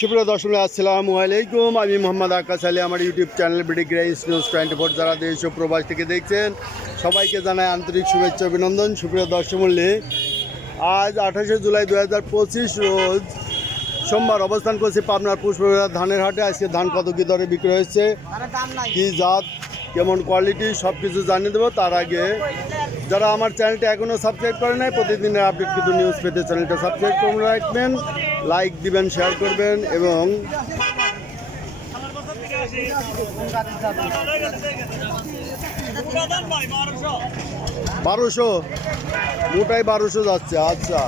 সুপ্রিয় দর্শক আসসালামু আলাইকুম। আমি মোহাম্মদ আকাশ আলী। আমার YouTube channel BD grace news 24 যারা দেশ ও প্রবাস থেকে দেখছেন সবাইকে জানাই আন্তরিক শুভেচ্ছা অভিনন্দন। সুপ্রিয় দর্শক মূল্যে আজ 28শে জুলাই 2025 রোজ সোমবার অবস্থান করছি পাবনার পুষ্পবিহার ধানের হাটে। আজকে ধান কত কী দরে বিক্রি হয়েছে, কী জাত, কেমন কোয়ালিটি সব কিছু জানিয়ে দেবো। তার আগে যারা আমার চ্যানেলটা এখনও সাবস্ক্রাইব করে নাই, প্রতিদিনের আপডেট কিন্তু নিউজ পেতে চ্যানেলটা সাবস্ক্রাইব করে রাখবেন, লাইক দিবেন, শেয়ার করবেন এবং বারোশো মোটাই 1200 যাচ্ছে। আচ্ছা,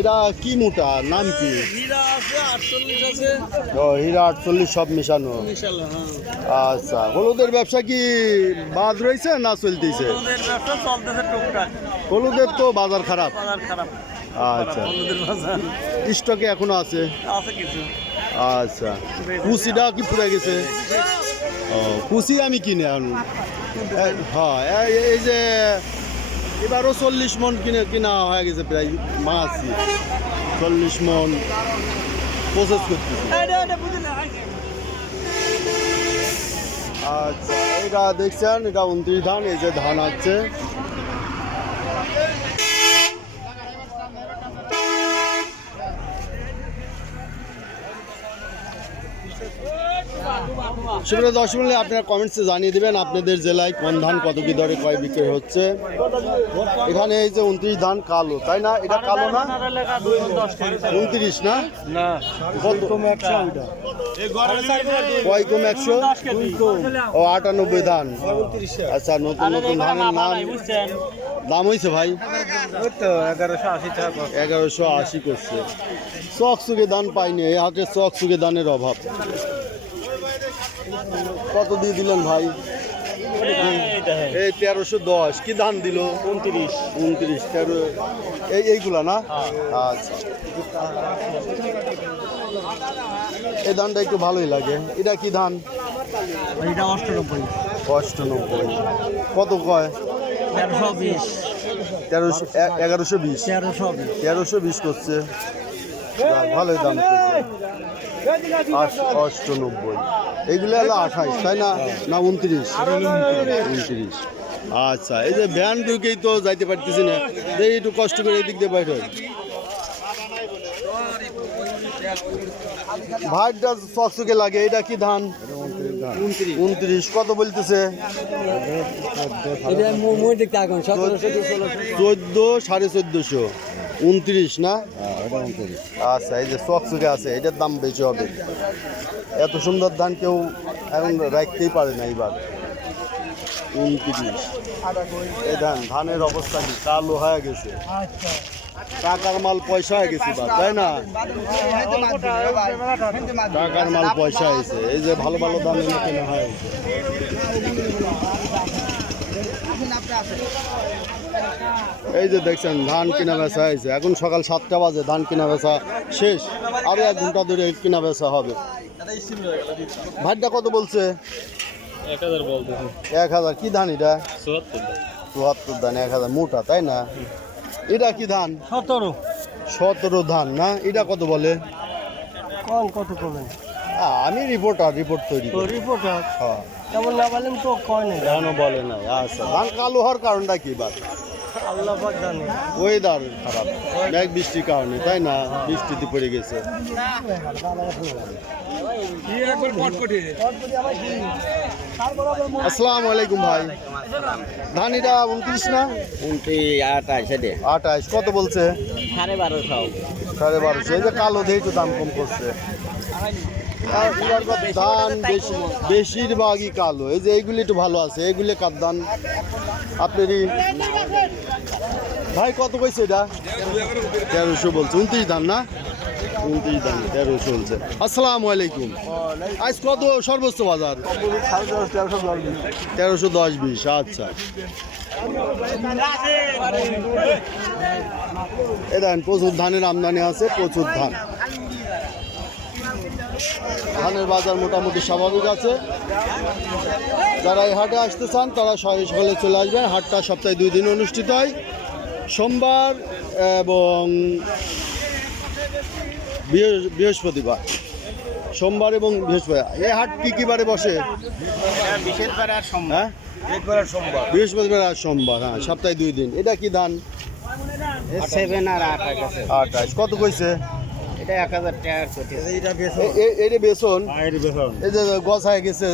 এটা কি মোটা, নাম কি? ও হীরা 48 সব মিশানো। আচ্ছা, হলুদের ব্যবসা কি বাদ রয়েছে না চলতেছে? হলুদের তো বাজার খারাপ। আচ্ছা, স্টকে এখনো আছে? আচ্ছা, কুচিটা কি পুড়ে গেছে? ও, কুচি আমি কিনে আনু। হ্যাঁ, এই যে এবারও 40 মন কিনা হয়ে গেছে, প্রায় মাছ 40 মন প্রসেস করতেছি। আচ্ছা, এটা দেখছেন, এটা 29 ধান। এই যে ধান আছে, সুপ্রিয় দর্শক মণ্ডলী, আপনারা কমেন্টসে জানিয়ে দেবেন আপনাদের জেলায় কোন ধান কত কি দরে কয় বিক্রি হচ্ছে। এখানে এই যে 29 ধান কালো, তাই না? এটা কালো না? 29 না? কয় কম 100? ও 98 ধান। আচ্ছা, নতুন নতুন ধানের দাম হয়েছে ভাই? 1180 করছে। চকচকে ধান পাইনি, এই হাটে চকচকে ধানের অভাব। কত দিয়ে দিলেন ভাই? এই 1310। কি ধান দিল? 29, 13 এইগুলা না? আচ্ছা, এই ধানটা একটু ভালোই লাগে। এটা কি ধান? এটা 98। কত কয়? 1120 1320 করছে। ভালোই দাম করছে। 98। এইগুলো হলো 28, তাই না? না 29? আচ্ছা, এই যে ভ্যান ঢুকেই তো যাইতে পারতেছি না, দেখি একটু কষ্ট করে এই দিক দিয়ে বাইরে হয়। ভাইটা চকচকে লাগে। এটা কি ধান? 29। কত বলতেছে? 14, 1450। 29 না? আচ্ছা, এই যে চকচকে আছে, এটার দাম বেশি হবে। এত সুন্দর ধান কেউ এখন রাখতেই পারে না এবার। 29 এই ধানের অবস্থা কি? কালো হয়ে গেছে, টাকার মাল পয়সা হয়ে গেছে, তাই না? টাকার মাল পয়সা হয়েছে। এই যে ভালো ভালো দাম এনে কেনা হয়। এই যে দেখছেন ধান কেনা বেচা হয়েছে। এখন সকাল 7টা বাজে, ধান কেনা বেচা শেষ। আরো 1 ঘন্টা ধরে কেনা বেচা হবে। ভাইটা কত বলছে? 1000। কি ধান এটা? 74 ধান। 1000 মোটা, তাই না? এটা কি ধান? 17 ধান না? এটা কত বলে? কত করবেন? আমি রিপোর্ট তৈরি করি। হ্যাঁ, কেমন না বলেন তো কয় না, এখনো বলে নাই। আচ্ছা, ধান কালো হওয়ার কারণটা কি? বাদ আল্লাহ পাক জানে। ওয়েদার খারাপ, মেঘ বৃষ্টির কারণে, তাই না? বৃষ্টিতে পড়ে গেছে। আসসালামু আলাইকুম ভাই। ধান এটা 29 না? 28। কত বলছে? 1250। এই যে কালো দিয়ে একটু দাম কম করছে। ধান বেশিরভাগই কালো। এই যে এইগুলি একটু ভালো আছে, এইগুলি কার ধান? আপনারই ভাই কত কইছে এটা? 1300 বলছে। 29 ধান না? 29 ধান 1300 বলছে। আসসালামু আলাইকুম। আজ কত সর্বোচ্চ বাজার? 1310-20। আচ্ছা, এ দেখেন প্রচুর ধানের আমদানি আছে, প্রচুর ধান। ধানের বাজার মোটামুটি স্বাভাবিক আছে। যারা এই হাটে আসতে চান তারা সকালে চলে আসবেন। হাটটা সপ্তাহে 2 দিন অনুষ্ঠিত হয়, সোমবার এবং বৃহস্পতিবার। সোমবার এবং বৃহস্পতিবার। এই হাট কী বারে বসে? হ্যাঁ, বৃহস্পতিবার আর সোমবার। হ্যাঁ, সপ্তাহে 2 দিন। এটা কি ধান? 7 আর 8 আছে 28 কত কইছে? এটা 1000 টাকা কোটি এটা বেসন, এই যে গছায় গেছে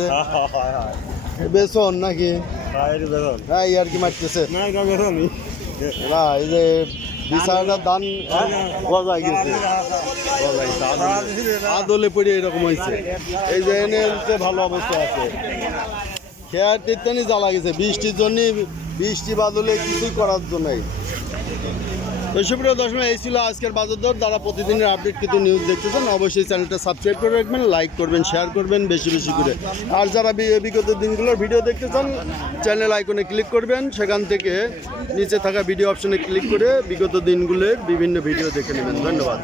বেসন নাকি? হ্যাঁ, আর কি মারতেছে না, এই যে বিছানাটা ধান গজায় গেছে, আদলে পড়ে এরকম হয়েছে। এই যে এনে ভালো অবস্থা আছে, খেয়ার তেতানি জ্বালা গেছে বৃষ্টির জন্য, বৃষ্টি বাদলে কিছুই করার জন্যই। তো সুপ্রিয় দর্শক, এই ছিল আজকের বাজার দর। যারা প্রতিদিনের আপডেট কিন্তু নিউজ দেখতেছেন অবশ্যই চ্যানেলটা সাবস্ক্রাইব করে রাখবেন, লাইক করবেন, শেয়ার করবেন বেশি বেশি করে। আর যারা বিগত দিনগুলোর ভিডিও দেখতে চান চ্যানেল আইকনে ক্লিক করবেন, সেখান থেকে নিচে থাকা ভিডিও অপশনে ক্লিক করে বিগত দিনগুলোর বিভিন্ন ভিডিও দেখে নেবেন। ধন্যবাদ।